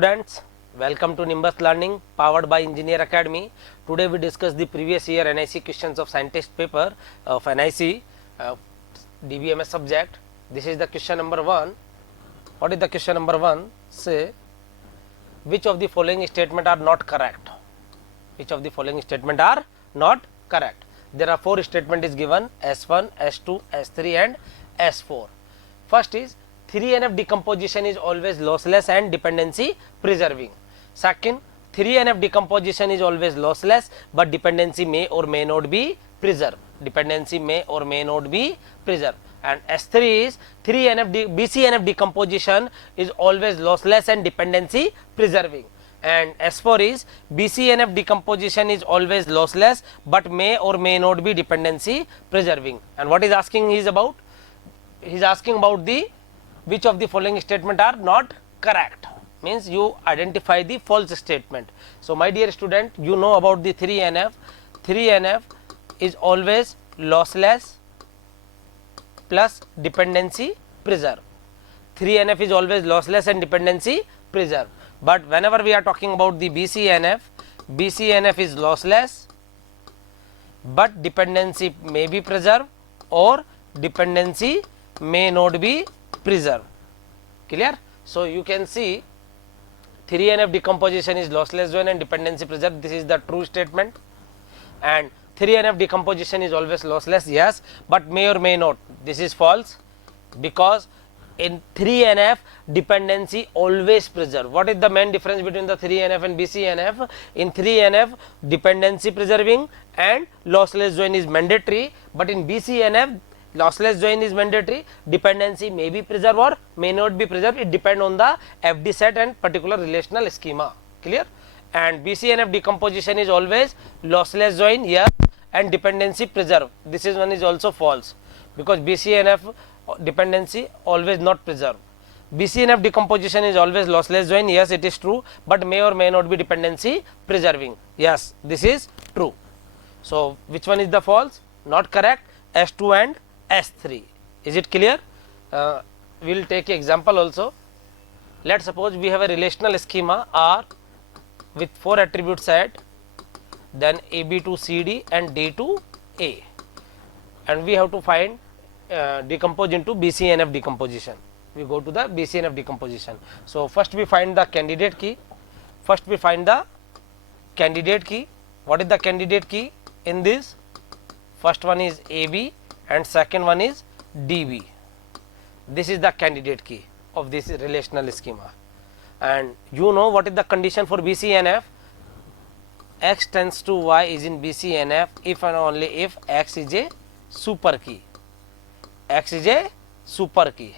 students, welcome to Nimbus Learning powered by Engineer Academy. Today we discuss the previous year NIC questions of scientist paper of NIC DBMS subject. This is the question number 1. What is the question number 1? Say which of the following statement are not correct. Which of the following statement are not correct. There are 4 statement is given, S1, S2, S3 and S4. First is 3NF decomposition is always lossless and dependency preserving. Second, 3NF decomposition is always lossless but dependency may or may not be preserved. Dependency may or may not be preserved. And S3 is 3NF BCNF decomposition is always lossless and dependency preserving. And S4 is BCNF decomposition is always lossless but may or may not be dependency preserving. And what is asking is about? He is asking about the which of the following statement are not correct, means you identify the false statement. So my dear student, you know about the 3NF. 3NF is always lossless plus dependency preserve. 3NF is always lossless and dependency preserve. But whenever we are talking about the BCNF, BCNF is lossless but dependency may be preserved or dependency may not be preserved. Clear? So you can see 3NF decomposition is lossless zone and dependency preserved. This is the true statement. And 3NF decomposition is always lossless, yes, but may or may not. This is false, because in 3NF dependency always preserve. What is the main difference between the 3NF and BCNF? In 3NF dependency preserving and lossless zone is mandatory, but in BCNF lossless join is mandatory, dependency may be preserved or may not be preserved. It depends on the FD set and particular relational schema. Clear? And BCNF decomposition is always lossless join, yes, and dependency preserve. This is one is also false, because BCNF dependency always not preserved. BCNF decomposition is always lossless join, yes, it is true, but may or may not be dependency preserving. Yes, this is true. So which one is the false? Not correct. S2 and S3. Is it clear? We will take an example also. Let us suppose we have a relational schema R with 4 attribute set, then AB to CD and D to A, and we have to find decompose into BCNF decomposition. We go to the BCNF decomposition. So first we find the candidate key. First we find the candidate key. What is the candidate key in this? First one is AB and second one is DB. This is the candidate key of this relational schema. And you know what is the condition for BCNF? X tends to Y is in BCNF if and only if X is a super key. X is a super key.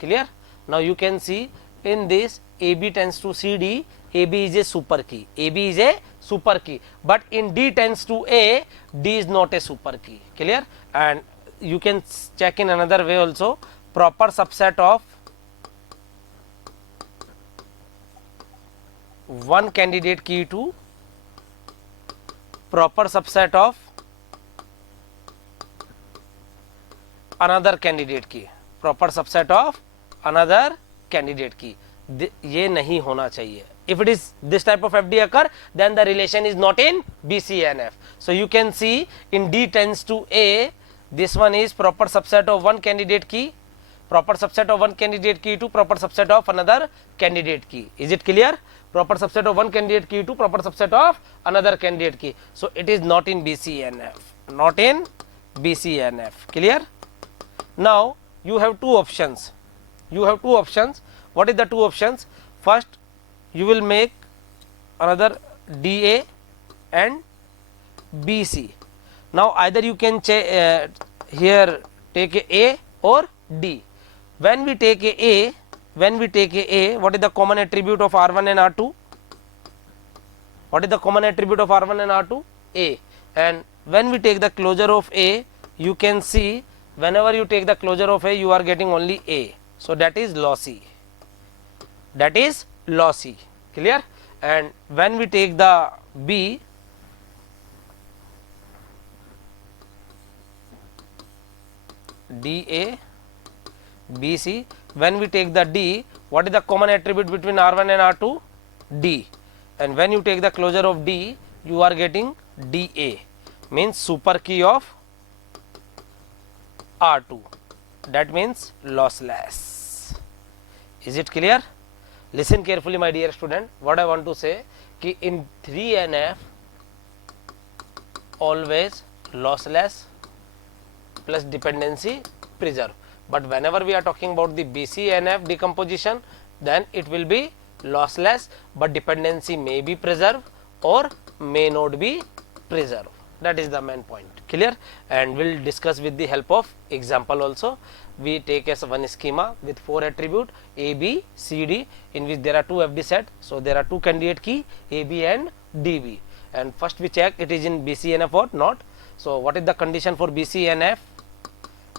Clear? Now you can see in this AB tends to CD, AB is a super key. AB is a super key, but in D tends to A, D is not a super key. Clear? And you can check in another way also. Proper subset of one candidate key to proper subset of another candidate key. Proper subset of another candidate key. ये नहीं होना चाहिए. If it is this type of FD occur, then the relation is not in BCNF. So you can see in D tends to A, this one is proper subset of one candidate key, proper subset of one candidate key to proper subset of another candidate key. Is it clear? Proper subset of one candidate key to proper subset of another candidate key. So it is not in BCNF. Not in BCNF. Clear? Now you have two options. You have two options. What is the two options? First, you will make another DA and BC. Now either you can here take A or D. When we take A, what is the common attribute of R1 and R2? What is the common attribute of R1 and R2? A. And when we take the closure of A, you can see whenever you take the closure of A, you are getting only A. So that is lossy. That is lossy. Clear? And when we take the B, DA, BC, when we take the D, what is the common attribute between R1 and R2? D, and when you take the closure of D, you are getting DA, means super key of R2, that means lossless. Is it clear? Listen carefully my dear student, what I want to say कि in 3NF always lossless plus dependency preserve, but whenever we are talking about the BCNF decomposition, then it will be lossless but dependency may be preserved or may not be preserved. That is the main point. Clear? And we'll discuss with the help of example also. We take as one schema with 4 attribute A, B, C, D, in which there are 2 FD set. So there are 2 candidate key A, B and DB, and first we check it is in BCNF or not. So what is the condition for BCNF?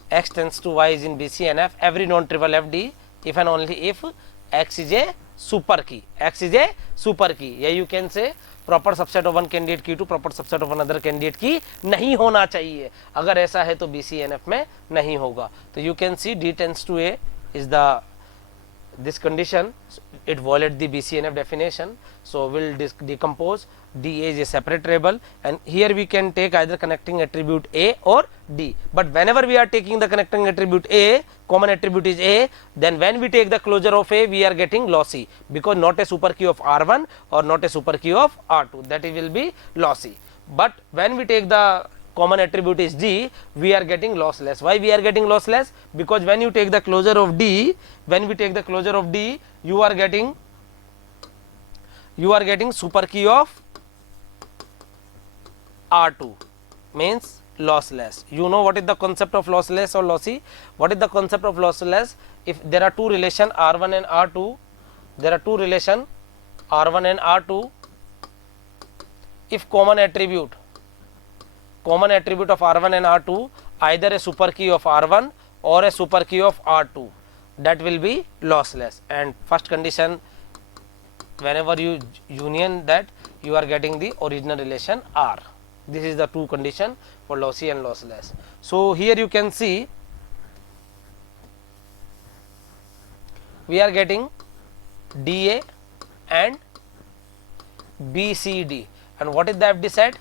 X tends to Y is in BCNF every non-trivial FD if and only if X is a super key. X is a super key. या you can say proper subset of one candidate key to proper subset of another candidate key नहीं होना चाहिए. अगर ऐसा है तो BCNF में नहीं होगा. तो you can see D tends to A is the this condition, it violates the BCNF definition. So we'll decompose DA is a separate variable, and here we can take either connecting attribute A or D, but whenever we are taking the connecting attribute A, common attribute is A, then when we take the closure of A, we are getting lossy, because not a super key of R1 or not a super key of R2, that will be lossy. But when we take the common attribute is D, we are getting lossless. Why we are getting lossless? Because when you take the closure of D, when we take the closure of D, you are getting super key of R2, means lossless. You know what is the concept of lossless or lossy? What is the concept of lossless? If there are two relation R1 and R2, there are two relation R1 and R2, if common attribute of R1 and R2 either a super key of R1 or a super key of R2, that will be lossless. And first condition, whenever you union that, you are getting the original relation R. This is the two condition for lossy and lossless. So here you can see we are getting DA and BCD, and what is the FD set?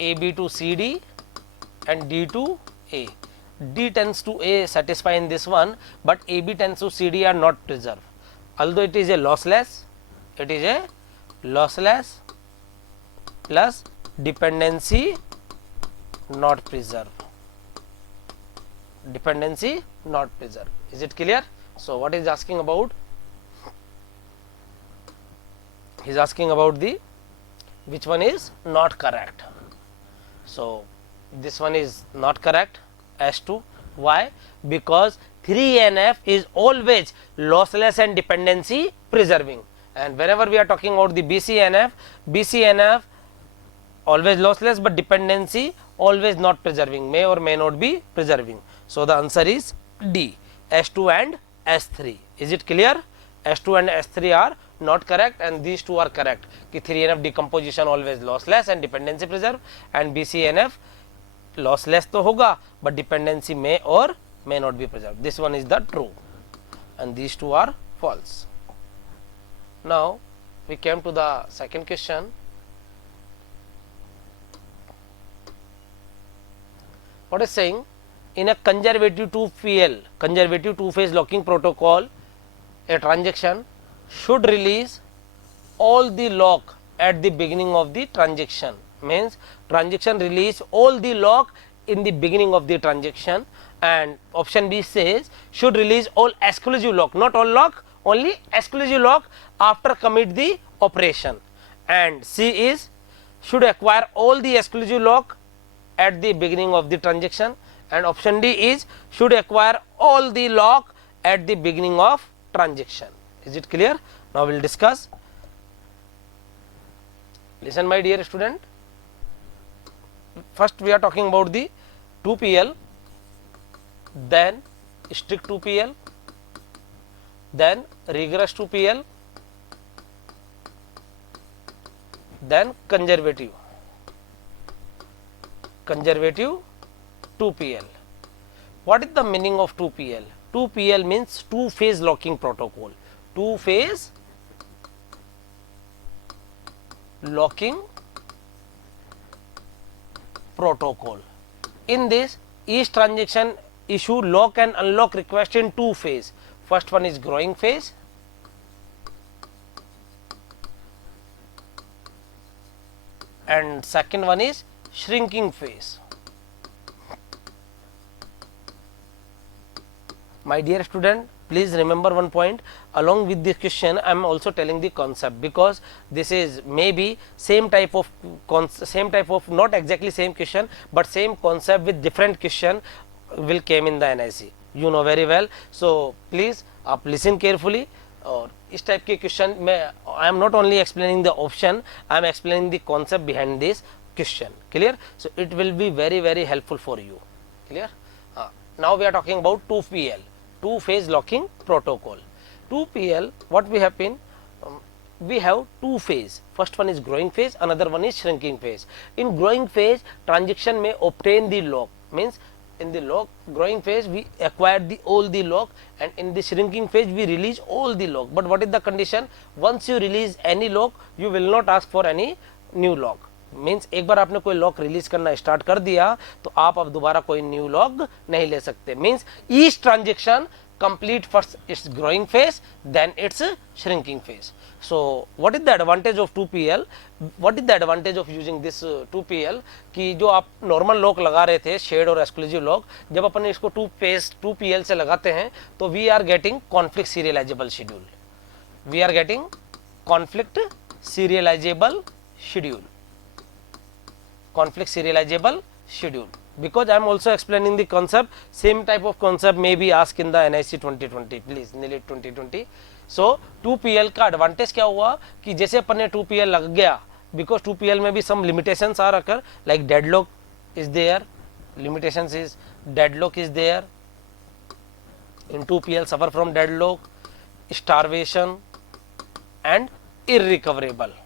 AB to CD and D to A. D tends to A satisfy in this one, but AB tends to CD are not preserved. Although it is a lossless plus dependency not preserved. Dependency not preserved. Is it clear? So what is asking about? He is asking about the which one is not correct. So this one is not correct, S2. Why? Because 3NF is always lossless and dependency preserving, and whenever we are talking about the BCNF always lossless but dependency always not preserving, may or may not be preserving. So the answer is D, S2 and S3. Is it clear? S2 and S3 are not correct and these two are correct. कि 3NF decomposition always lossless and dependency preserve, and BCNF lossless तो होगा but dependency may or may not be preserved. This one is the true and these two are false. Now we came to the second question. What is saying? In a conservative 2PL, conservative two-phase locking protocol, a transaction should release all the lock at the beginning of the transaction. Means transaction release all the lock in the beginning of the transaction, and option B says should release all exclusive lock, not all lock, only exclusive lock after commit the operation, and C is should acquire all the exclusive lock at the beginning of the transaction, and option D is should acquire all the lock at the beginning of transaction. Is it clear? Now we will discuss. Listen my dear student. First we are talking about the 2PL, then strict 2PL, then rigorous 2PL, then conservative 2PL. What is the meaning of 2PL? 2PL means two phase locking protocol. two-phase locking protocol. In this, each transaction issue lock and unlock request in two phase. First one is growing phase, and second one is shrinking phase. My dear student, please remember one point. Along with this question, I am also telling the concept, because this is maybe same type of not exactly same question, but same concept with different question will came in the NIC. You know very well. So please आप listen carefully. और इस type के question में I am not only explaining the option, I am explaining the concept behind this question. Clear? So it will be very very helpful for you. Clear? Now we are talking about 2PL, two phase locking protocol. 2PL, what we have been, we have two phase. First one is growing phase, another one is shrinking phase. In growing phase, transaction may obtain the lock, means in the growing phase we acquire all the lock, and in the shrinking phase we release all the lock. But what is the condition? Once you release any lock, you will not ask for any new lock. Means एक बार आपने कोई lock release करना start कर दिया तो आप अब दोबारा कोई न्यू लॉक नहीं ले सकते. Means each transaction complete first its growing phase, then its shrinking phase. So what is the advantage of 2PL? What is the advantage of using this 2PL? कि जो आप नॉर्मल लॉक लगा रहे थे shade और एक्सक्लूसिव लॉक, जब अपन इसको 2PL से लगाते हैं तो we are getting conflict serializable schedule. We are getting conflict serializable schedule. Conflict serializable schedule, because I am also explaining the concept. Same type of concept may be asked in the NIC 2020, please NILIT 2020. So 2PL का advantage क्या हुआ कि जैसे अपन ने 2PL लग गया, because 2PL में भी some limitations are occur, like deadlock is there, limitations is deadlock is there. In 2PL suffer from deadlock, starvation and irrecoverable.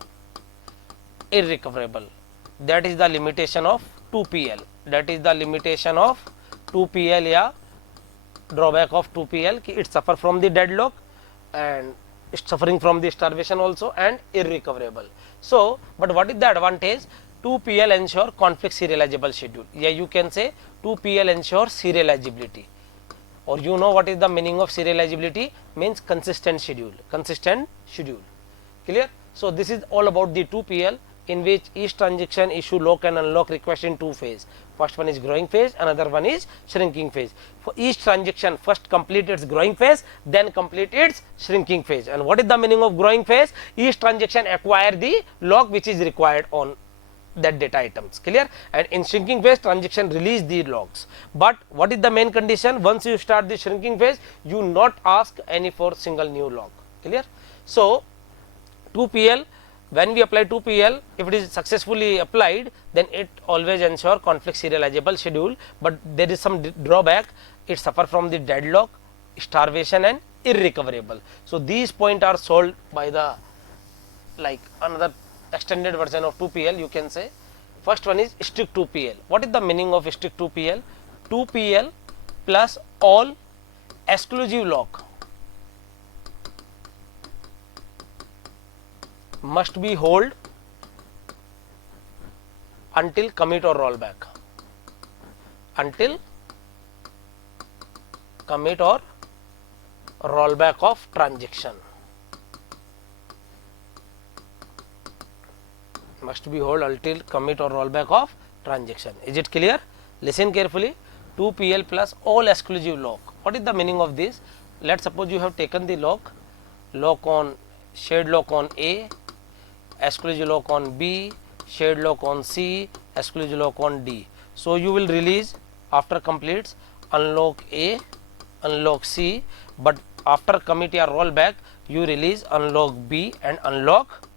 That is the limitation of 2PL. That is the limitation of 2PL या drawback of 2PL कि it suffer from the deadlock and it's suffering from the starvation also and irrecoverable. So, but what is the advantage? 2PL ensure conflict serializable schedule. Yeah, you can say 2PL ensure serializability. Or you know what is the meaning of serializability? Means consistent schedule. Consistent schedule. Clear? So this is all about the 2PL, in which each transaction issue lock and unlock request in two phase. First one is growing phase, another one is shrinking phase. For each transaction, first complete its growing phase, then complete its shrinking phase. And what is the meaning of growing phase? Each transaction acquire the lock which is required on that data items. Clear? And in shrinking phase, transaction release the locks. But what is the main condition? Once you start the shrinking phase, you not ask any for single new lock. Clear? So 2PL, when we apply 2PL, if it is successfully applied, then it always ensure conflict serializable schedule, but there is some drawback. It suffer from the deadlock, starvation and irrecoverable. So these points are solved by the like another extended version of 2PL, you can say. First one is strict 2PL. What is the meaning of strict 2PL? 2PL plus all exclusive lock must be hold until commit or rollback. Until commit or rollback of transaction. Must be hold until commit or rollback of transaction. Is it clear? Listen carefully. 2PL plus all exclusive lock. What is the meaning of this? Let's suppose you have taken the lock on shared lock on A, exclusive lock on B, shared lock on C, exclusive lock on D. So you will release after completes unlock A, unlock C, but after commit or rollback you release unlock B and unlock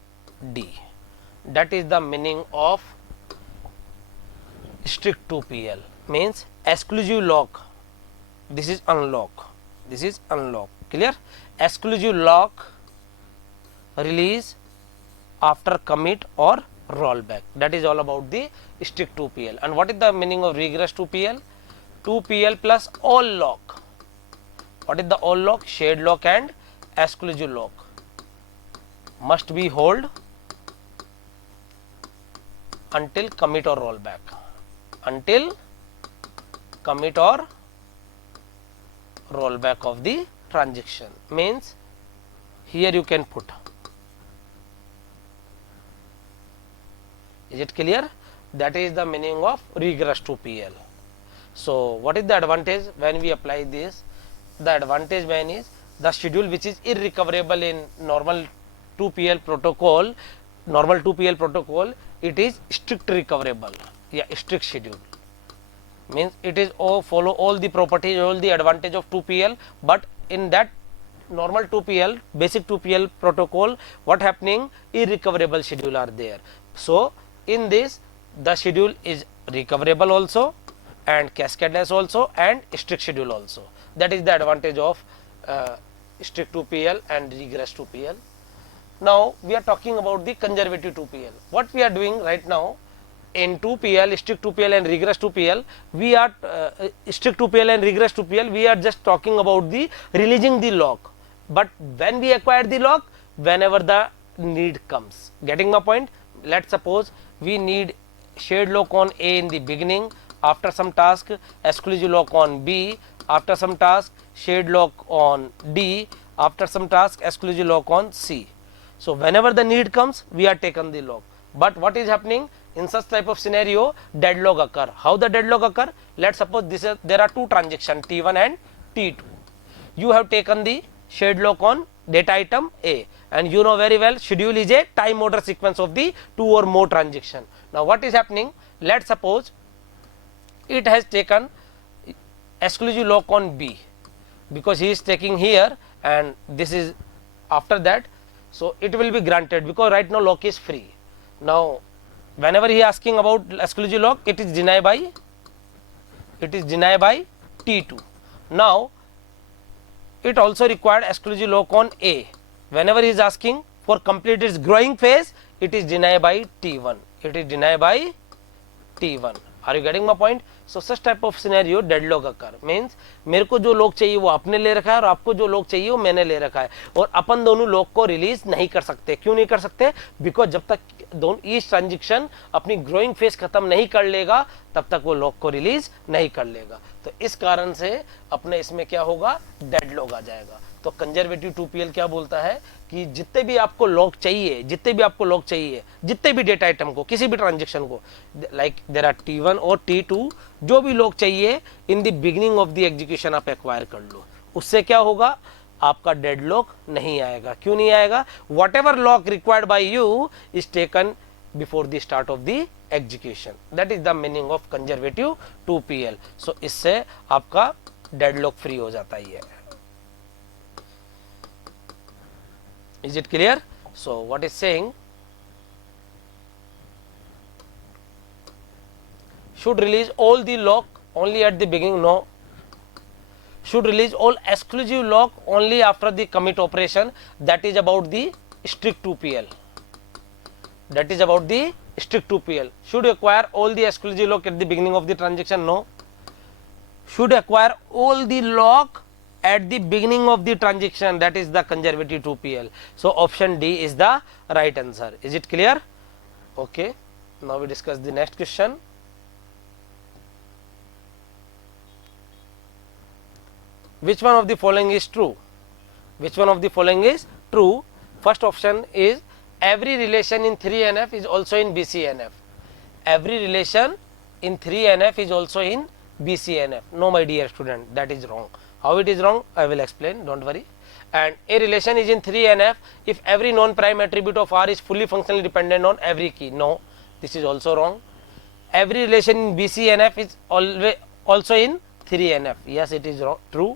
D. That is the meaning of strict 2PL. Means exclusive lock, this is unlock, this is unlock. Clear? Exclusive lock release after commit or rollback. That is all about the strict 2PL. And what is the meaning of rigorous 2PL? 2PL plus all lock. What is the all lock? Shared lock and exclusive lock must be hold until commit or rollback. Until commit or rollback of the transaction. Means here you can put. Is it clear? That is the meaning of regress to PL. So what is the advantage when we apply this? The advantage when is the schedule which is irrecoverable in normal 2PL protocol, it is strict recoverable. Yeah, strict schedule means it is follow all the properties, all the advantage of 2PL, but in that normal 2PL, basic 2PL protocol, what happening, irrecoverable schedule are there. So in this the schedule is recoverable also and cascadeless also and strict schedule also. That is the advantage of strict 2PL and regress 2PL. Now we are talking about the conservative 2PL. What we are doing right now in 2PL, strict 2PL and regress 2PL, we are strict 2PL and regress 2PL, we are just talking about the releasing the lock. But when we acquire the lock, whenever the need comes. Getting my point? Let's suppose we need shared lock on A in the beginning, after some task exclusive lock on B, after some task shared lock on D, after some task exclusive lock on C. So whenever the need comes, we are taken the lock. But what is happening in such type of scenario, deadlock occur. How the deadlock occur? Let's suppose there are two transactions T1 and T2. You have taken the shared lock on data item A, and you know very well schedule is a time order sequence of the two or more transaction. Now what is happening? Let's suppose it has taken exclusive lock on B because he is taking here and this is after that, so it will be granted because right now lock is free. Now whenever he is asking about exclusive lock, it is denied by T2. Now it also required exclusive lock on A. Whenever he is asking for complete its growing phase, it is denied by T1. It is denied by T1. Are you getting my point? So such type of scenario deadlock occur means मेरे को जो लोग चाहिए वो आपने ले रखा है और आपको जो लोग चाहिए वो मैंने ले रखा है और अपन दोनों लोग को रिलीज नहीं कर सकते. क्यों नहीं कर सकते? बिकॉज जब तक दोनों ईच ट्रांजेक्शन अपनी ग्रोइंग फेज खत्म नहीं कर लेगा तब तक वो लॉक को रिलीज नहीं कर लेगा. तो इस कारण से अपने इसमें क्या होगा, डेडलॉक आ जाएगा. तो कंजर्वेटिव 2PL क्या बोलता है कि जितने भी आपको लॉक चाहिए, जितने भी डेटा आइटम को, किसी भी ट्रांजेक्शन को, लाइक देयर आर T1 और T2, जो भी लॉक चाहिए in the beginning of the execution आप एक्वायर कर लो. उससे क्या होगा, आपका डेडलॉक नहीं आएगा. क्यों नहीं आएगा? What ever lock required by you is taken before the start of the execution. That is the meaning of conservative 2PL. सो इससे आपका डेडलॉक फ्री हो जाता ही है. Is it clear? So what is saying, should release all the lock only at the beginning? No. Should release all exclusive lock only after the commit operation. That is about the strict 2PL. That is about the strict 2PL. Should acquire all the exclusive lock at the beginning of the transaction? No. Should acquire all the lock at the beginning of the transaction. That is the conservative 2PL. So option D is the right answer. Is it clear? Okay. Now we discuss the next question. Which one of the following is true? Which one of the following is true? First option is every relation in 3NF is also in BCNF. Every relation in 3NF is also in BCNF. No, my dear student, that is wrong. How it is wrong? I will explain, don't worry. And a relation is in 3NF if every non-prime attribute of R is fully functionally dependent on every key. No, this is also wrong. Every relation in BCNF is always also in 3NF. Yes, it is wrong, true.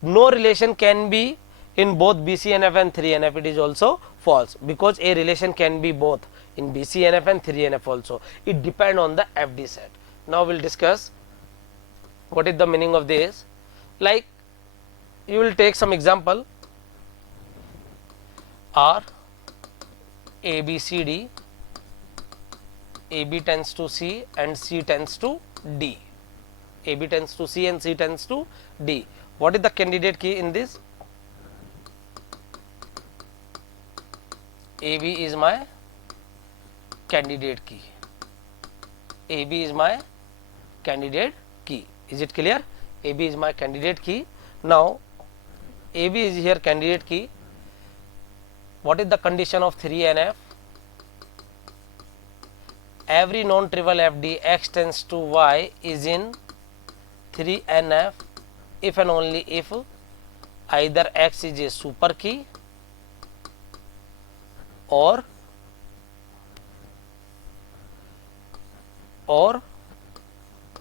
No relation can be in both BCNF and 3NF. It is also false because a relation can be both in BCNF and 3NF also. It depends on the FD set. Now we will discuss what is the meaning of this. Like you will take some example. R, A, B, C, D, AB tends to C and C tends to D. AB tends to C and C tends to D. What is the candidate key in this? AB is my candidate key. AB is my candidate key. Is it clear? AB is my candidate key. Now AB is here candidate key. What is the condition of 3NF? Every non-trivial FD X tends to Y is in 3NF if and only if either X is a super key or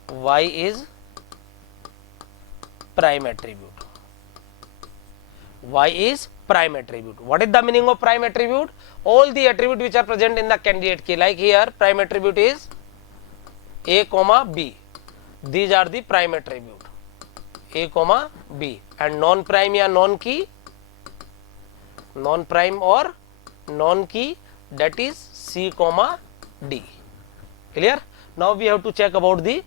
Y is prime attribute. Y is prime attribute. What is the meaning of prime attribute? All the attributes which are present in the candidate key, like here prime attribute is A comma B. These are the prime attribute, A comma B, and non prime या non key, non prime or non key, that is C comma D. Clear? Now we have to check about the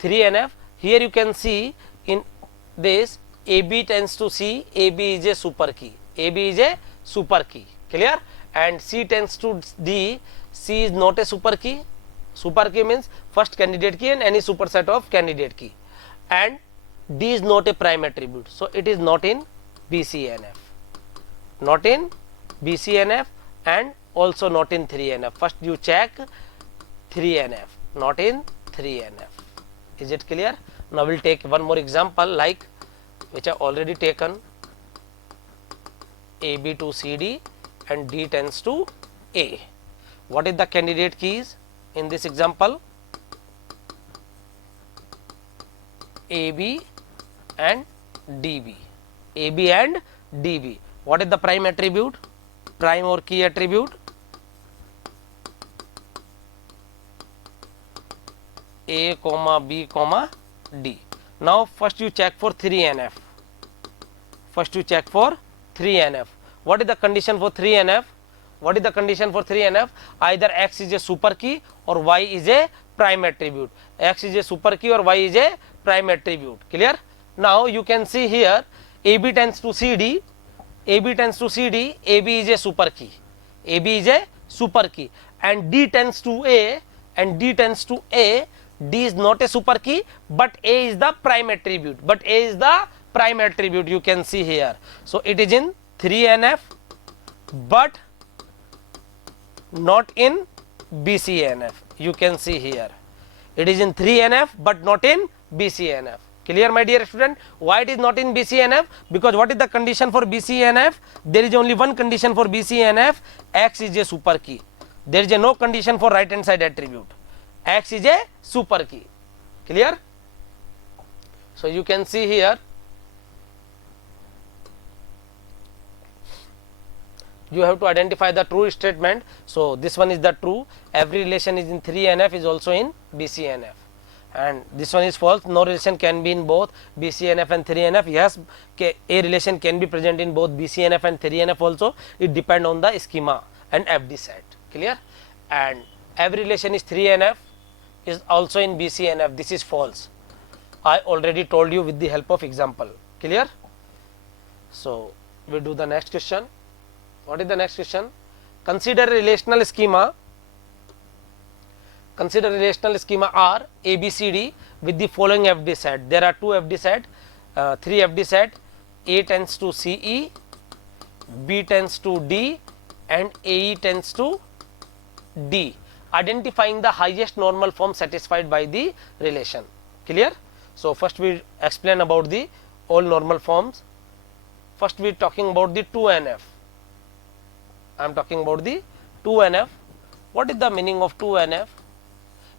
3NF. Here you can see in this AB tends to C, AB is a super key, AB is a super key. Clear? And C tends to D, C is not a super key. Super key means first candidate key and any superset of candidate key, and D is not a prime attribute, so it is not in BCNF, not in BCNF, and also not in 3NF. First you check 3NF, not in 3NF. Is it clear? Now we'll take one more example, like which I already taken, AB to CD and D tends to A. What is the candidate keys in this example? AB and DB. AB and DB. What is the prime attribute? Prime or key attribute? A comma B comma D. Now first you check for 3NF. First you check for 3NF. What is the condition for 3NF? What is the condition for 3NF? Either X is a super key or Y is a prime attribute. X is a super key or Y is a prime attribute. Clear? Now you can see here AB tends to CD. AB tends to CD. AB is a super key. AB is a super key. And D tends to A. And D tends to A. D is not a super key, but A is the prime attribute. But A is the prime attribute. You can see here. So it is in 3NF, but not in BCNF. You can see here. It is in 3NF, but not in BCNF. Clear, my dear student? Why it is not in BCNF? Because what is the condition for BCNF? There is only one condition for BCNF. X is a super key. There is a no condition for right hand side attribute. X is a super key. Clear? So you can see here, you have to identify the true statement. So this one is the true. Every relation is in 3NF is also in BCNF. And this one is false. No relation can be in both BCNF and 3NF. Yes, a relation can be present in both BCNF and 3NF also. It depends on the schema and FD set. Clear? And every relation is 3NF is also in BCNF. This is false. I already told you with the help of example. Clear? So we do the next question. What is the next question? Consider relational schema. Consider relational schema R ABCD with the following FD set. There are two FD set, three FD set. A tends to CE, B tends to D, and AE tends to D. Identifying the highest normal form satisfied by the relation. Clear? So first we explain about the all normal forms. First we are talking about the 2NF. I am talking about the 2NF. What is the meaning of 2NF?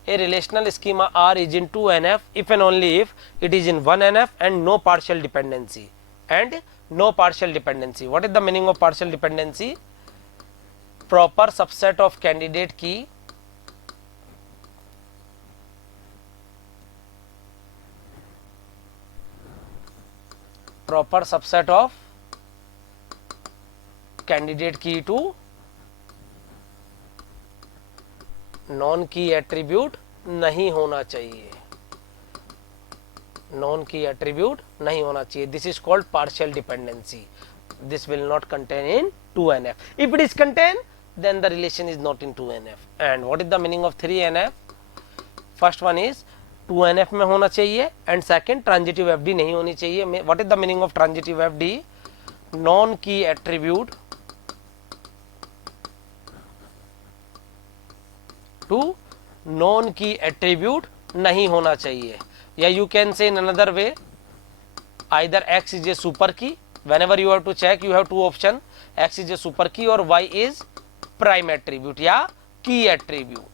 A relational schema R is in 2NF if and only if it is in 1NF and no partial dependency. And no partial dependency. What is the meaning of partial dependency? Proper subset of candidate key proper subset of candidate key to non की attribute नहीं होना चाहिए. Non की attribute नहीं होना चाहिए. This is called partial dependency. This will not contain in 2NF. If it is contain, then the relation is not in 2NF. And what is the meaning of 3NF? First one is 2NF में होना चाहिए, and second transitive FD नहीं होनी चाहिए. What is the meaning of transitive FD? Non key attribute to non key attribute नहीं होना चाहिए. या you can say in another way, either X is a super key. Whenever you have to check, you have two options, X is a super key or Y is prime attribute या key attribute.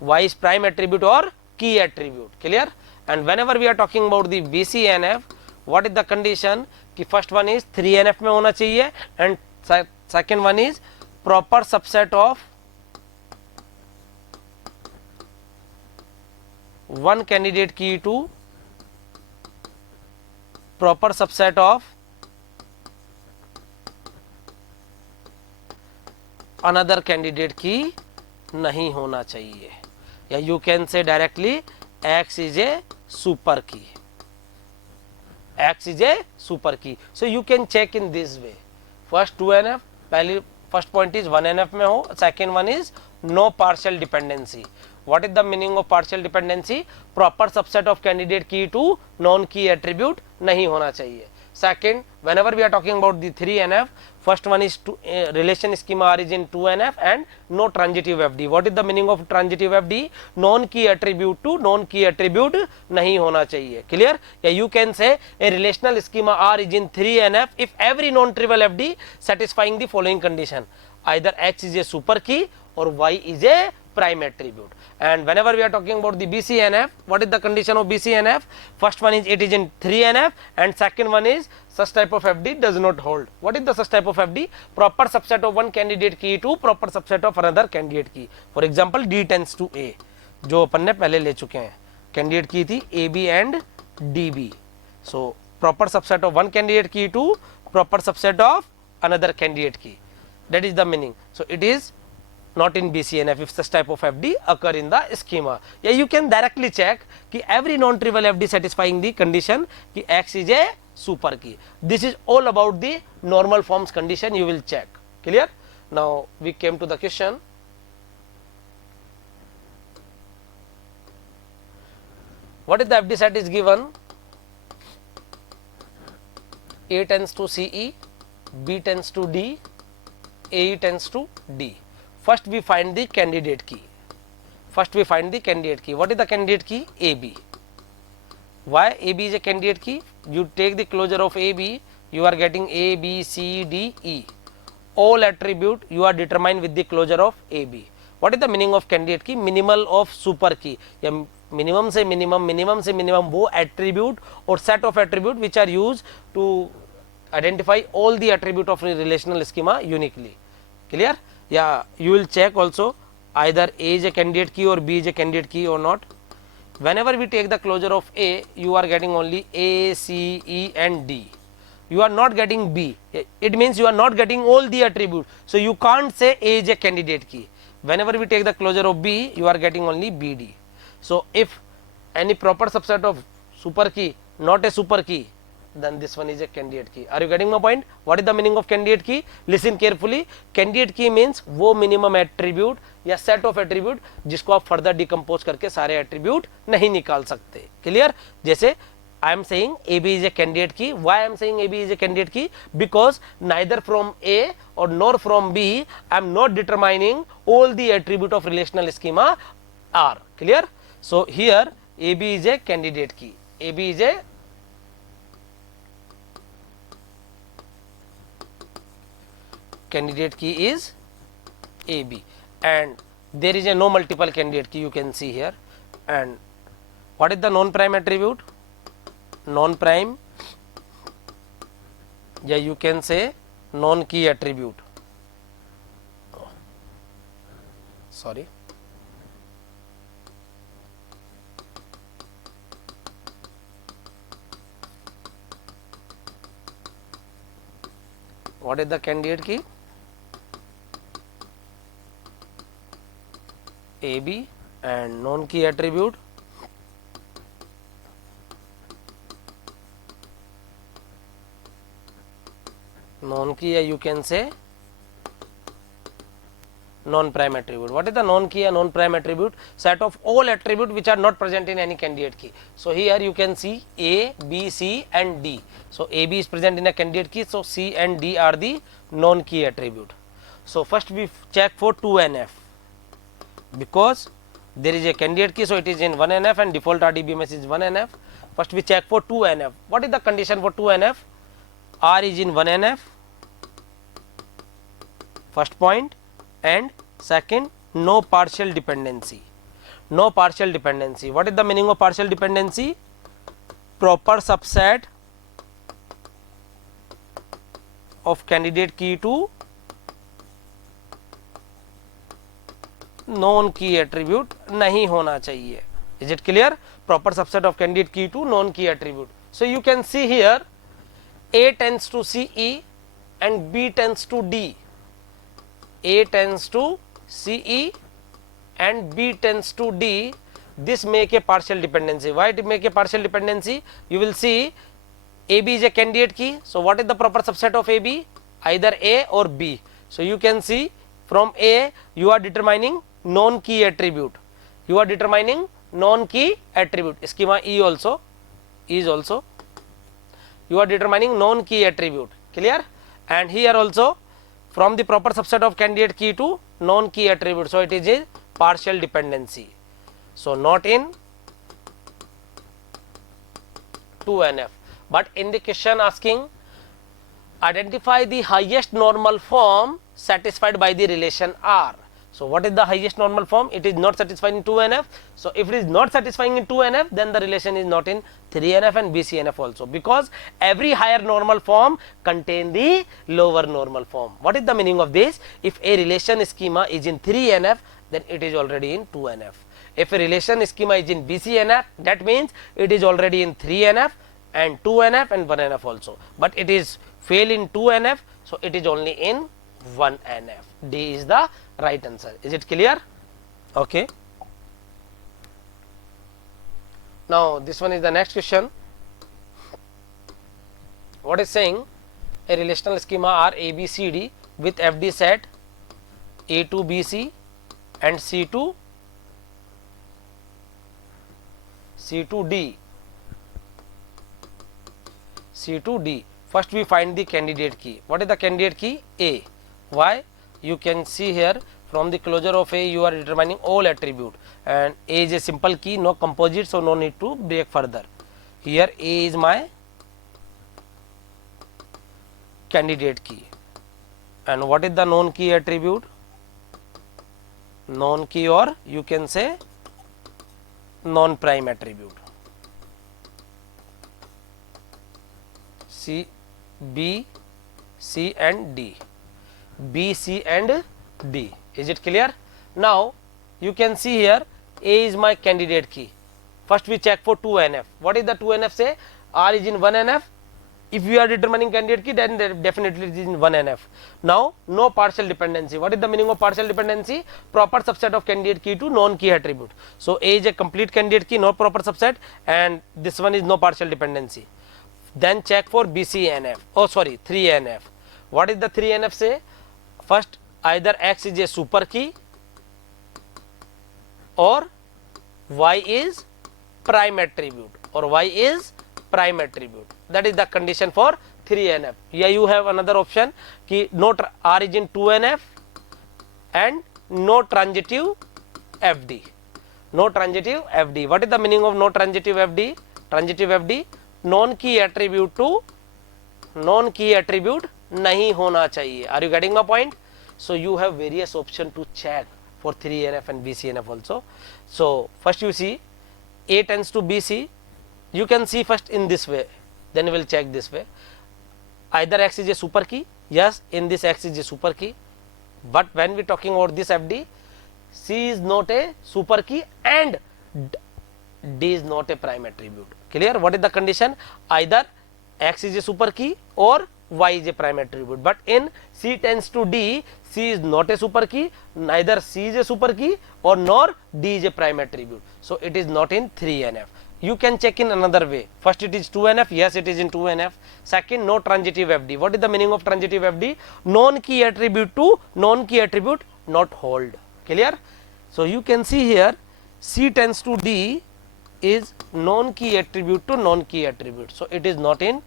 Y is prime attribute or key attribute. Clear? And whenever we are talking about the BCNF, what is the condition? कि first one is 3NF में होना चाहिए, and second one is proper subset of one candidate key to proper subset of another candidate key नहीं होना चाहिए. या you can say directly X is a super key. X is a super key. So you can check in this way. First 2NF, first point is 1NF में हो, second one is no partial dependency. What is the meaning of partial dependency? Proper subset of candidate key to non key attribute नहीं होना चाहिए. Second, whenever we are talking about the 3NF, first one is relation schema R is in 2NF and no transitive FD. What is the meaning of transitive FD? Non key attribute to non key attribute नहीं होना चाहिए. Clear? Yeah, you can say a relational schema R is in 3NF if every non-trivial FD satisfying the following condition. Either X is a super key or Y is a prime attribute. And whenever we are talking about the BCNF, what is the condition of BCNF? First one is it is in 3NF and second one is such type of FD does not hold. What is the such type of FD? Proper subset of one candidate key to proper subset of another candidate key. For example, D tends to A, जो अपन ने पहले ले चुके हैं. Candidate key थी AB and DB. So proper subset of one candidate key to proper subset of another candidate key. That is the meaning. So it is not in BCNF if such type of FD occur in the schema. Yeah, you can directly check कि every non-trivial FD satisfying the condition कि X is a super key. This is all about the normal forms condition you will check. Clear? Now we came to the question. What is the FD set is given? A tends to CE, B tends to D, AE tends to D. First we find the candidate key. What is the candidate key? AB. Why AB is a candidate key? You take the closure of AB, you are getting A, B, C, D, E. All attribute you are determined with the closure of AB. What is the meaning of candidate key? Minimal of super key. या minimum से minimum वो attribute और set of attribute which are used to identify all the attribute of a relational schema uniquely. Clear? Yeah, you will check also either A is a candidate key or B is a candidate key or not. Whenever we take the closure of A, you are getting only A, C, E and D. You are not getting B. It means you are not getting all the attributes. So you can't say A is a candidate key. Whenever we take the closure of B, you are getting only BD. So if any proper subset of super key not a super key, then this one is a candidate key. Are you getting my point? What is the meaning of candidate key? Listen carefully. Candidate key means वो minimum attribute या set of attribute जिसको आप further decompose करके सारे attribute नहीं निकाल सकते. Clear? जैसे I am saying AB is a candidate key. Why I am saying AB is a candidate key? Because neither from A or nor from B I am not determining all the attribute of relational schema R. Clear? So here AB is a candidate key. AB is a candidate key is AB, and there is a no multiple candidate key you can see here. And what is the non-prime attribute? Non-prime, yeah, you can say non-key attribute. Sorry. What is the candidate key? AB, and non-key attribute non-key, you can say non-prime attribute. What is the non-key and non-prime attribute? Set of all attributes which are not present in any candidate key. So here you can see A, B, C and D. So A, B is present in a candidate key, so C and D are the non-key attribute. So first we check for 2NF, because there is a candidate key, so it is in 1NF and default RDBMS is 1NF. First we check for 2NF. What is the condition for 2NF? R is in 1NF, first point, and second, no partial dependency. No partial dependency. What is the meaning of partial dependency? Proper subset of candidate key to non की attribute नहीं होना चाहिए. Is it clear? Proper subset of candidate key to non key attribute. So you can see here A tends to CE and B tends to D. A tends to CE and B tends to D. This make a partial dependency. Why it make a partial dependency? You will see AB is a candidate key. So what is the proper subset of AB? Either A or B. So you can see from A you are determining non-key attribute. You are determining non-key attribute. Schema E also is also. You are determining non-key attribute. Clear? And here also from the proper subset of candidate key to non-key attribute. So it is a partial dependency. So not in 2NF. But in the question asking, identify the highest normal form satisfied by the relation R. So what is the highest normal form? It is not satisfied in 2NF. So if it is not satisfying in 2NF, then the relation is not in 3NF and BCNF also, because every higher normal form contain the lower normal form. What is the meaning of this? If a relation schema is in 3NF, then it is already in 2NF. If a relation schema is in BCNF, that means it is already in 3NF and 2NF and 1NF also. But it is fail in 2NF, so it is only in 1NF. D is the right answer. Is it clear? Okay. Now this one is the next question. What is saying? A relational schema R A B C D with FD set A to BC and C to D. C to D. First we find the candidate key. What is the candidate key? A. Why? You can see here from the closure of A you are determining all attribute, and A is a simple key, no composite, so no need to break further. Here A is my candidate key. And what is the known key attribute? Known key, or you can say non-prime attribute. C, B, C and D. B, C and D. Is it clear? Now you can see here A is my candidate key. First we check for 2NF. What is the 2NF say? R is in 1NF. If you are determining candidate key, then definitely it is in 1NF. Now no partial dependency. What is the meaning of partial dependency? Proper subset of candidate key to non-key attribute. So A is a complete candidate key, no proper subset, and this one is no partial dependency. Then check for BCNF. Oh sorry, 3NF. What is the 3NF say? First, either X is a super key or Y is prime attribute, or Y is prime attribute. That is the condition for 3NF. Here you have another option ki no R is in 2NF and no transitive FD. No transitive FD. What is the meaning of no transitive FD? Transitive FD, non-key attribute to non-key attribute नहीं होना चाहिए. Are you getting my point? So you have various options to check for 3NF and BCNF also. So first you see A tends to BC. You can see first in this way, then we will check this way. Either X is a super key. Yes, in this X is a super key. But when we talking about this FD, C is not a super key and D is not a prime attribute. Clear? What is the condition? Either X is a super key or Y is a prime attribute. But in C tends to D, C is not a super key, neither C is a super key or nor D is a prime attribute. So it is not in 3NF. You can check in another way. First it is 2NF, yes it is in 2NF. Second, no transitive FD. What is the meaning of transitive FD? Non-key attribute to non-key attribute not hold. Clear? So you can see here C tends to D is non-key attribute to non-key attribute. So it is not in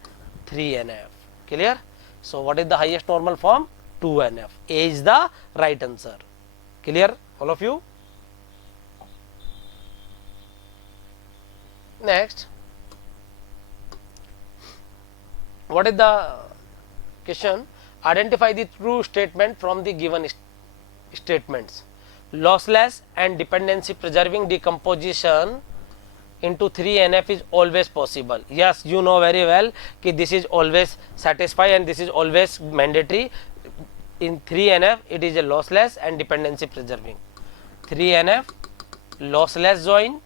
3NF. Clear? So what is the highest normal form? 2NF. A is the right answer. Clear, all of you? Next, what is the question? Identify the true statement from the given statements. Lossless and dependency preserving decomposition into 3NF is always possible. Yes, you know very well that this is always satisfied and this is always mandatory. In 3NF it is a lossless and dependency preserving. 3NF lossless join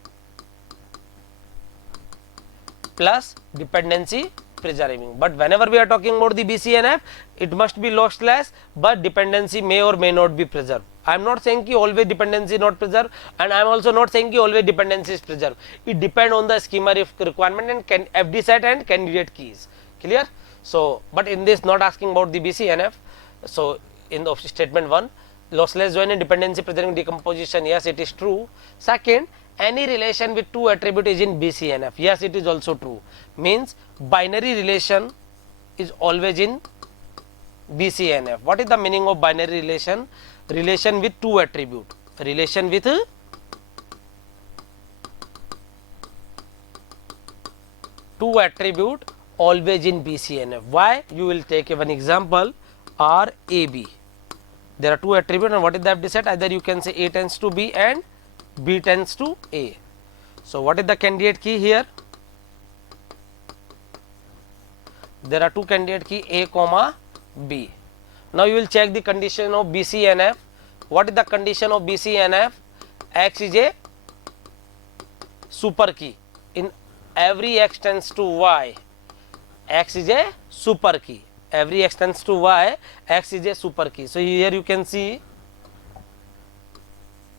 plus dependency preserving. But whenever we are talking about the BCNF, it must be lossless, but dependency may or may not be preserved. I am not saying ki always dependency not preserved, and I am also not saying ki always dependency is preserved. It depends on the schema requirement and FD set and candidate keys. Clear? So, but in this not asking about the BCNF. So, in the statement 1, lossless join and dependency preserving decomposition, yes, it is true. Second, any relation with two attribute is in BCNF. Yes, it is also true. Means binary relation is always in BCNF. What is the meaning of binary relation? Relation with two attribute. Relation with two attribute always in BCNF. Why? You will take one example. RAB. There are two attributes, and what is the FD set? Either you can say A tends to B and B tends to A. So what is the candidate key here? There are two candidate key A comma B. Now you will check the condition of BCNF. What is the condition of BCNF? X is a super key. In every X tends to Y, X is a super key. Every X tends to Y, X is a super key. So here you can see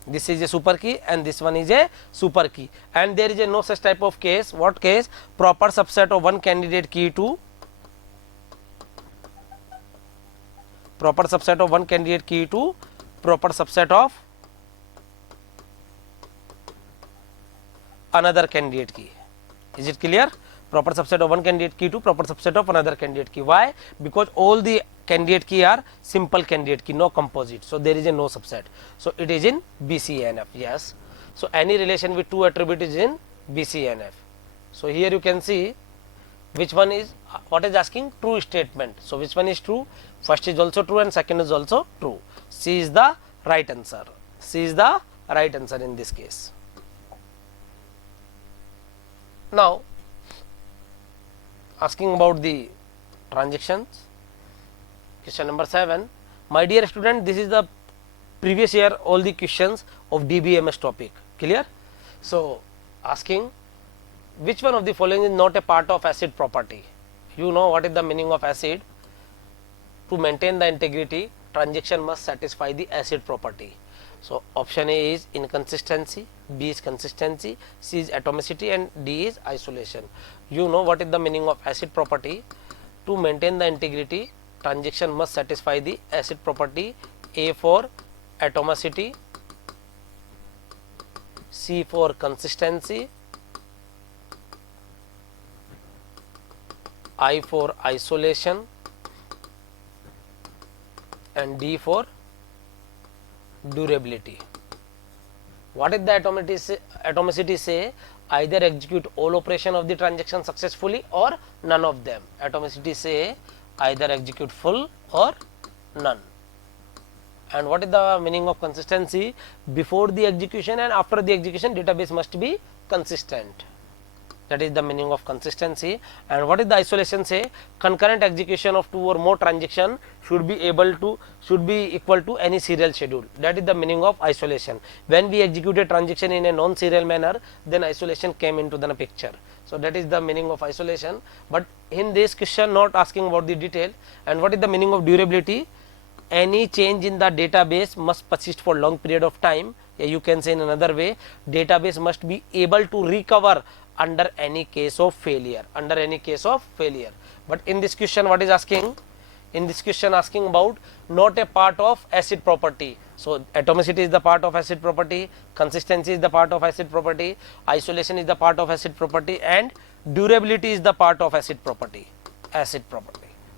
this is a super key and this one is a super key, and there is a no such type of case. What case? Proper subset of one candidate key to proper subset of one candidate key to proper subset of another candidate key. Is it clear? Proper subset of one candidate key to proper subset of another candidate key. Why? Because all the candidate key are simple candidate key, no composite. So there is a no subset. So it is in BCNF. Yes. So any relation with two attribute is in BCNF. So here you can see which one is, what is asking? True statement. So which one is true? First is also true and second is also true. C is the right answer. C is the right answer in this case. Now asking about the transactions. Question number 7. My dear student, this is the previous year all the questions of DBMS topic. Clear? So asking which one of the following is not a part of acid property? You know what is the meaning of acid? To maintain the integrity, transaction must satisfy the acid property. So option A is inconsistency, B is consistency, C is atomicity and D is isolation. You know what is the meaning of acid property? To maintain the integrity, transaction must satisfy the acid property. A for atomicity, C for consistency, I for isolation and D for durability. What is the atomicity say? Either execute all operation of the transaction successfully or none of them. Atomicity say either execute full or none. And what is the meaning of consistency? Before the execution and after the execution, database must be consistent. That is the meaning of consistency. And what is the isolation say? Concurrent execution of two or more transaction should be equal to any serial schedule. That is the meaning of isolation. When we execute a transaction in a non-serial manner, then isolation came into the picture. So that is the meaning of isolation. But in this question not asking about the detail. And what is the meaning of durability? Any change in the database must persist for long period of time. You can say in another way, database must be able to recover under any case of failure. Under any case of failure. But in this question what is asking? In this question asking about not a part of acid property. So atomicity is the part of acid property, consistency is the part of acid property, isolation is the part of acid property, and durability is the part of acid property.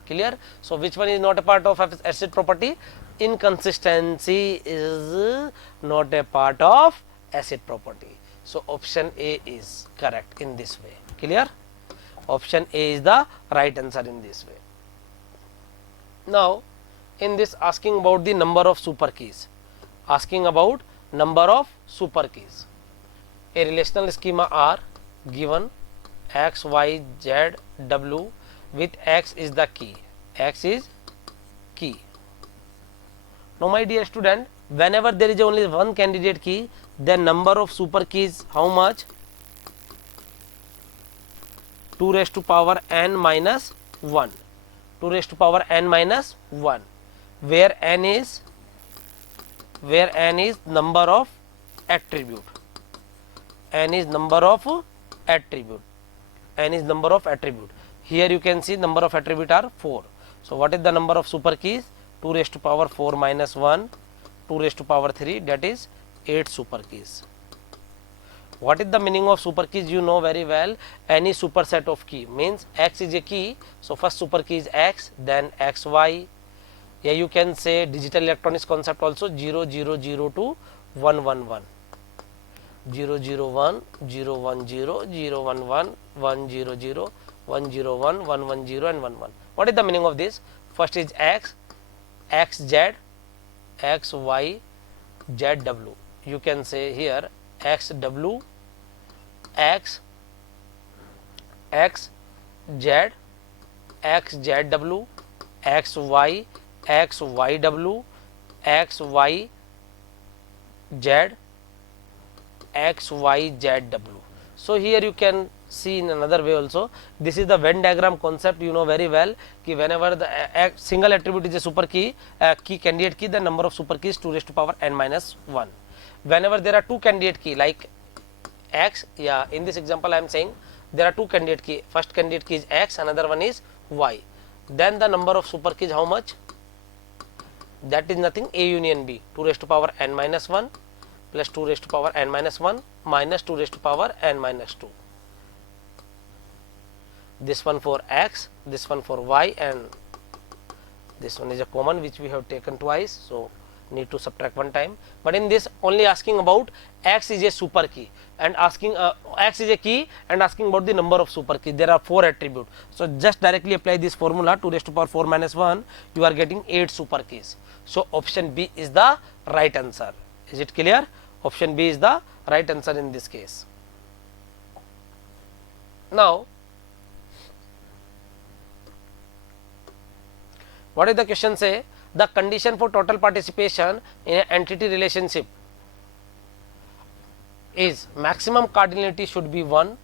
Clear? So which one is not a part of acid property? Inconsistency is not a part of acid property. So option A is correct in this way. Clear? Option A is the right answer in this way. Now in this, asking about the number of super keys. Asking about number of super keys. A relational schema R given x, y, z, w with x is the key. X is key. Now my dear student, whenever there is only one candidate key, then number of super keys how much? 2 raised to power n minus 1. 2 raised to power n minus 1. Where n is number of attribute. N is number of attribute. N is number of attribute. Here you can see number of attribute are 4. So what is the number of super keys? 2 raised to power 4 minus 1, 2 raised to power 3, that is 8 super keys. What is the meaning of super keys? You know very well. Any superset of key means x is a key. So first super key is x, then x, y. Yeah, you can say digital electronics concept also 0, 0, 0 to 1, 1, 1. 0, 0, 1, 0, 1, 0, 0, 1, 1, 1, 0, 0, 1, 0, 1, 1, 1, 0 and 1, 1. What is the meaning of this? First is x, x, z, x, y, z, w. You can say here x, w, x, x, z, x, z, w, x, y, x, y, w, x, y, z, x, y, z, w. So here you can see in another way also. This is the Venn diagram concept. You know very well कि whenever the single attribute is a super key, key candidate key, the number of super keys 2 raised to power n minus 1. Whenever there are two candidate key like x, yeah, in this example I am saying there are two candidate key. First candidate key is x, another one is y. Then the number of super keys how much? That is nothing, A union B, 2 raised to power n minus 1 plus 2 raised to power n minus 1 minus 2 raised to power n minus 2. This one for x, this one for y, and this one is a common which we have taken twice, so need to subtract one time. But in this only asking about x is a super key and asking x is a key and asking about the number of super keys. There are 4 attributes. So just directly apply this formula, 2 raised to power 4 minus 1, you are getting 8 super keys. So option B is the right answer. Is it clear? Option B is the right answer in this case. Now what is the question say? The condition for total participation in an entity relationship is maximum cardinality should be 1,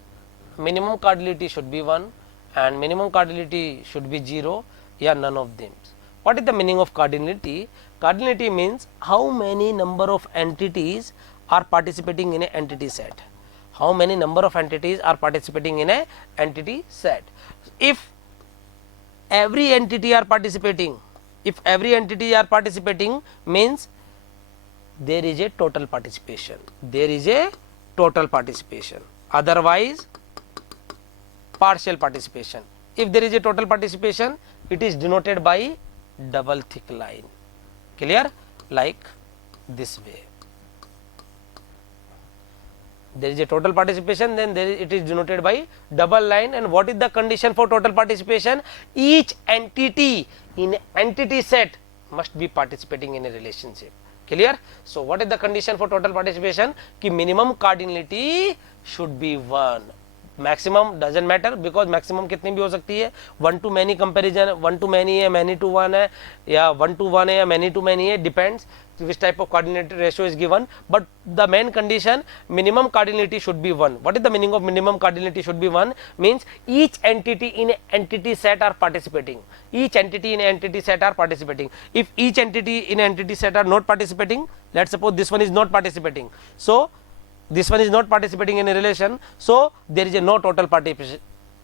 minimum cardinality should be 1 and minimum cardinality should be 0, yeah, none of them. What is the meaning of cardinality? Cardinality means how many number of entities are participating in an entity set. How many number of entities are participating in a entity set. If every entity are participating, means there is a total participation. Otherwise partial participation. If there is a total participation, it is denoted by double thick line. Clear? Like this way. There is a total participation, then it is denoted by double line. And what is the condition for total participation? Each entity in entity set must be participating in a relationship. Clear? So what is the condition for total participation? Ki minimum cardinality should be 1. Maximum doesn't matter because maximum कितनी भी हो सकती है. 1 to many comparison, 1 to many है, many to 1 है, या 1 to 1 है या many to many है, depends which type of cardinality ratio is given. But the main condition, minimum cardinality should be 1. What is the meaning of minimum cardinality should be 1? Means each entity in an entity set are participating. If each entity in an entity set are not participating, let's suppose this one is not participating. So this one is not participating in a relation, so there is a no total participation.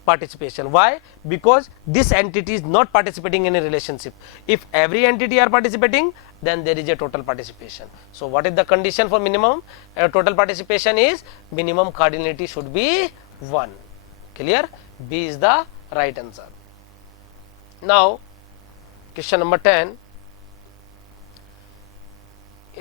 participation. Why? Because this entity is not participating in a relationship. If every entity are participating, then there is a total participation. So what is the condition for minimum total participation is minimum cardinality should be 1. Clear? B is the right answer. Now question number 10,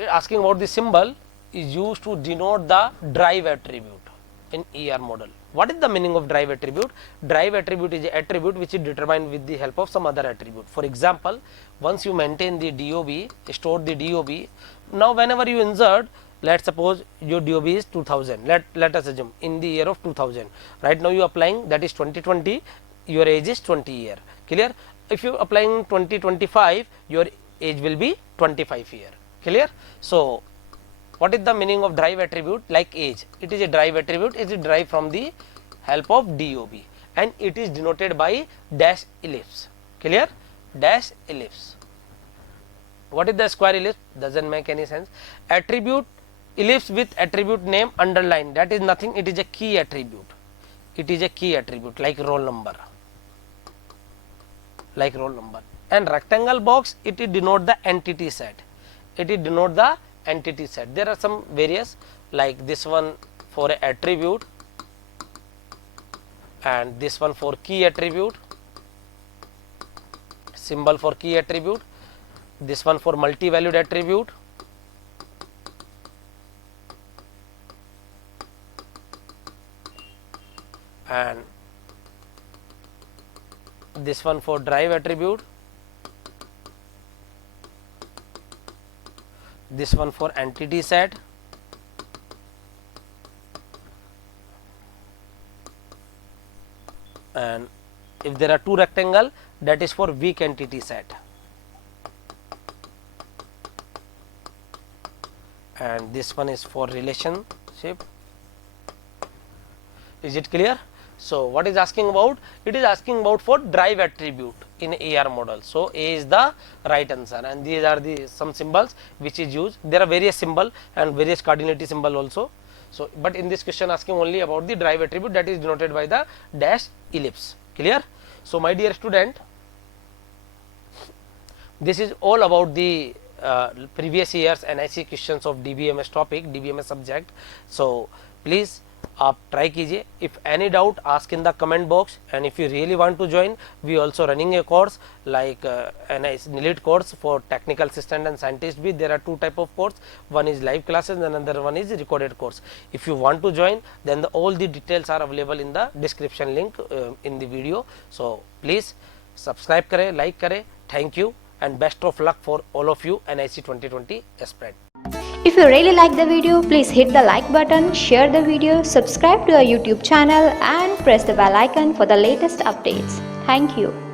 asking about the symbol is used to denote the drive attribute in ER model. What is the meaning of drive attribute? Drive attribute is an attribute which is determined with the help of some other attribute. For example, once you maintain the DOB, store the DOB, now whenever you insert, let's suppose your DOB is 2000, let us assume in the year of 2000, right now you are applying, that is 2020, your age is 20 year. Clear? If you applying 2025, your age will be 25 year. Clear? So what is the meaning of drive attribute? Like age, it is a drive attribute, it is derived from the help of DOB and it is denoted by dash ellipse. Clear? Dash ellipse. What is the square ellipse? Doesn't make any sense. Attribute ellipse with attribute name underline, that is nothing, it is a key attribute. It is a key attribute like roll number. Like roll number. And rectangle box, it is denote the entity set. It is denote the entity set. There are some various like this one for a attribute and this one for key attribute, symbol for key attribute, this one for multi-valued attribute, and this one for drive attribute, this one for entity set, and if there are two rectangle, that is for weak entity set, and this one is for relationship. Is it clear? So what is asking about? It is asking about for drive attribute in AR model. So A is the right answer and these are the some symbols which is used. There are various symbol and various cardinality symbol also. So but in this question asking only about the drive attribute, that is denoted by the dash ellipse. Clear? So my dear student, this is all about the previous years NIC questions of DBMS topic, DBMS subject. So please आप try कीजिए. If any doubt ask in the comment box and if you really want to join, we also running a course like NILIT course for technical assistant and scientist. Be there are two type of course, one is live classes and another one is recorded course. If you want to join, then all the details are available in the description link in the video. So please subscribe kare, like kare. Thank you and best of luck for all of you NIC 2020 aspirant. If you really like the video, please hit the like button, share the video, subscribe to our YouTube channel and press the bell icon for the latest updates. Thank you.